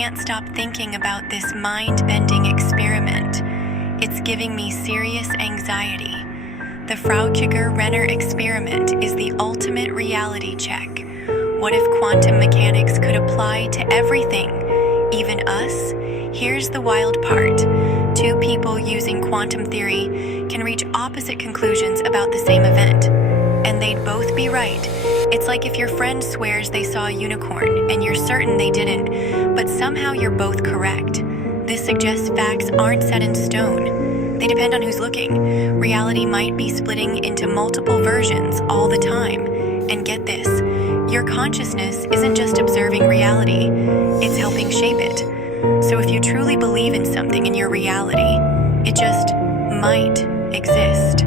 can't stop thinking about this mind-bending experiment. It's giving me serious anxiety. The Frauchiger-Renner experiment is the ultimate reality check. What if quantum mechanics could apply to everything, even us? Here's the wild part. Two people using quantum theory can reach opposite conclusions about the same event, and they'd both be right. It's like if your friend swears they saw a unicorn and you're certain they didn't, but somehow you're both correct. This suggests facts aren't set in stone. They depend on who's looking. Reality might be splitting into multiple versions all the time. And get this, your consciousness isn't just observing reality, it's helping shape it. So if you truly believe in something in your reality, it just might exist.